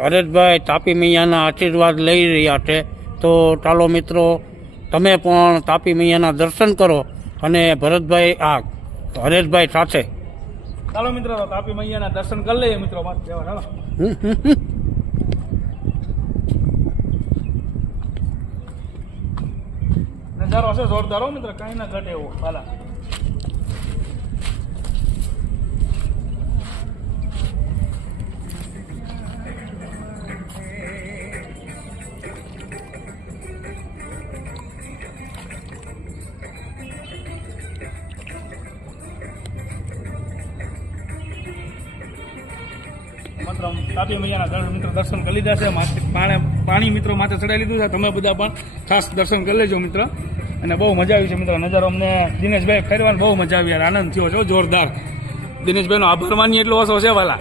હરેશભાઈ તાપી મૈયાના આશીર્વાદ લઈ રહ્યા છે, તો ચાલો મિત્રો તમે પણ તાપી મૈયાના દર્શન કરો અને હરેશભાઈ સાથે. ચાલો મિત્રો તાપી મૈયાના દર્શન કરી લઈએ મિત્રો. નજારો હશે જોરદાર મિત્ર, કઈ ના ઘટે એવો. હાલા તાપી મૈયાના મિત્રો દર્શન કરી લીધા છે. પાણી મિત્રો માથે ચડાવી લીધું છે. તમે બધા પણ ખાસ દર્શન કરી લેજો મિત્ર. અને બહુ મજા આવી છે મિત્રો. નજારો અમને દિનેશભાઈ ફેરવાની બહુ મજા આવી, આનંદ થયો છે જોરદાર. દિનેશભાઈનો આભાર માનીએ એટલો ઓછો છે વાલા.